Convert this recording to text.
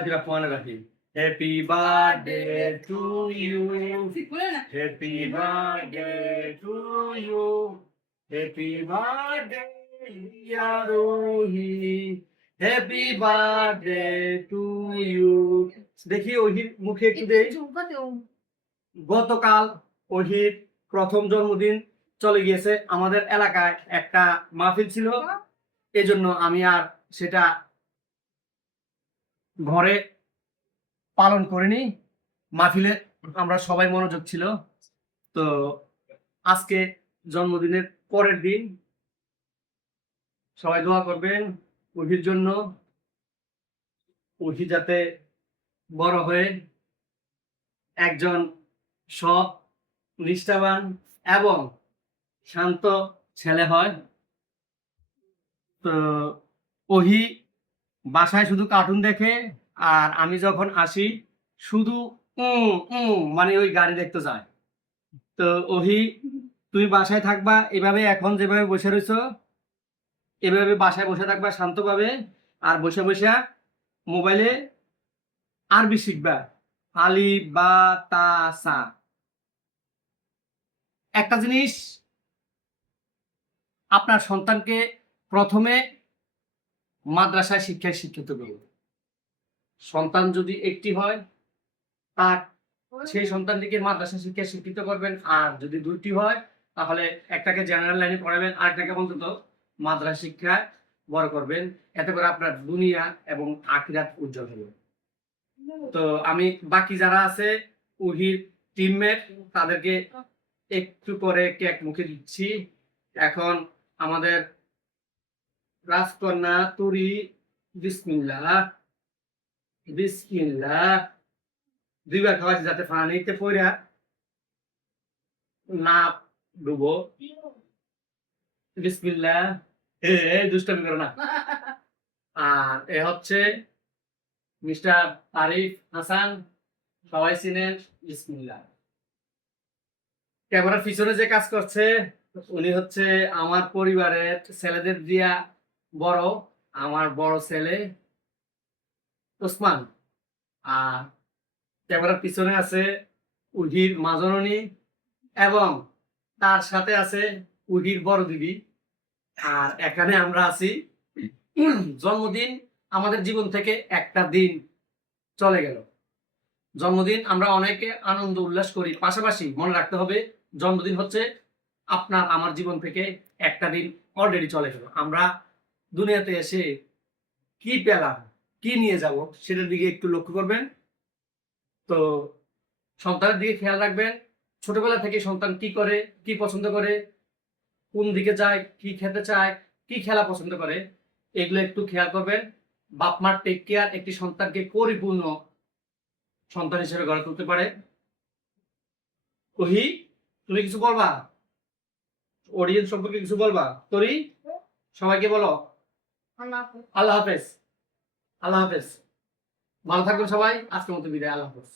Bismillahirrahmanirrahim. Happy birthday to you. Happy birthday to you. Happy birthday, dear Rohi. Happy birthday to you. দেখি ওহির মুখে একটু দেই। গতকাল ওহির প্রথম জন্মদিন চলে গিয়েছে। আমাদের এলাকায় একটা মাহফিল ছিল, এজন্য আমি আর সেটা ঘরে পালন করিনি। মাহফিলে আমরা সবাই মনোযোগ ছিল। তো আজকে জন্মদিনের পরের দিন, সবাই দোয়া করবেন ওহির জন্য। ওহি যাতে বড় হয়ে একজন সৎ, নিষ্ঠাবান এবং শান্ত ছেলে হয়। তো ওহি বাসায় শুধু কার্টুন দেখে, আর আমি যখন আসি শুধু মানে ওই গাড়ি দেখতে যায়। তো ওহি, তুমি বাসায় থাকবা এভাবে, এখন যেভাবে বসে রয়েছো এভাবে বাসায় বসে থাকবা শান্তভাবে, আর বসে বসে মোবাইলে আরবি শিখবা। আলিফ বা তা সা। একটা জিনিস, আপনার সন্তানকে প্রথমে মাদ্রাসায় শিক্ষায় শিক্ষিত করুন। সন্তান যদি একটি হয়, তার সেই সন্তানটিকে মাদ্রাসা শিক্ষায় শিক্ষিত করবেন। আর যদি দুইটি হয়, তাহলে একটাকে জেনারেল লাইনে পড়াবেন, আরেকটাকে অন্তত মাদ্রাসা শিক্ষায় বড় করবেন। এতে করে আপনার দুনিয়া এবং আখিরাত উজ্জ্বল হবে। তো আমি বাকি যারা আছে ওহির টিমমেট, তাদেরকে একটু করে কেক মুখে দিচ্ছি। এখন আমাদের রাজকন্যা তুরি, বিসমিল্লাহ বিসমিল্লাহ, দুইবার খাওয়াচ্ছি যাতে পানিতে পড়া না ডুবো। বিসমিল্লাহ। দুষ্টামি করো না। আর এ হচ্ছে মিস্টার আরিফ হাসান, সবাই চিনেন। বিসমিল্লাহ। ক্যামেরার পিছনে যে কাজ করছে উনি হচ্ছে আমার পরিবারের ছেলেদের দিয়া বড়, আমার বড় ছেলে ওসমান। আর ক্যামেরার পিছনে আছে উহির মাজননী এবং তার সাথে আছে উহির বড় দিদি। আর এখানে আমরা আছি। জন্মদিন আমাদের জীবন থেকে একটা দিন চলে গেল। জন্মদিন আমরা অনেকে আনন্দ উল্লাস করি, পাশাপাশি মনে রাখতে হবে জন্মদিন হচ্ছে আপনার আমার জীবন থেকে একটা দিন অলরেডি চলে গেল। আমরা দুনিয়াতে এসে কি পেলাম, কি নিয়ে যাব, সেটার দিকে একটু লক্ষ্য করবেন। তো সন্তানের দিকে খেয়াল রাখবেন। ছোটবেলা থেকে সন্তান কি করে, কি পছন্দ করে, কোন দিকে যায়, কি খেতে চায়, কি খেলা পছন্দ করে, এগুলো একটু খেয়াল করবেন। বাপ মার টেক কেয়ার একটি সন্তানকে পরিপূর্ণ সন্তান হিসেবে গড়ে তুলতে পারে। ওহি, তুমি কিছু বলবা? অডিয়েন্স সম্পর্কে কিছু বলবা? তোরি, সবাইকে বলো আল্লাহ হাফেজ। আল্লাহ হাফেজ। ভালো থাকবেন সবাই। আজকের মতো বিদায়। আল্লাহ হাফেজ।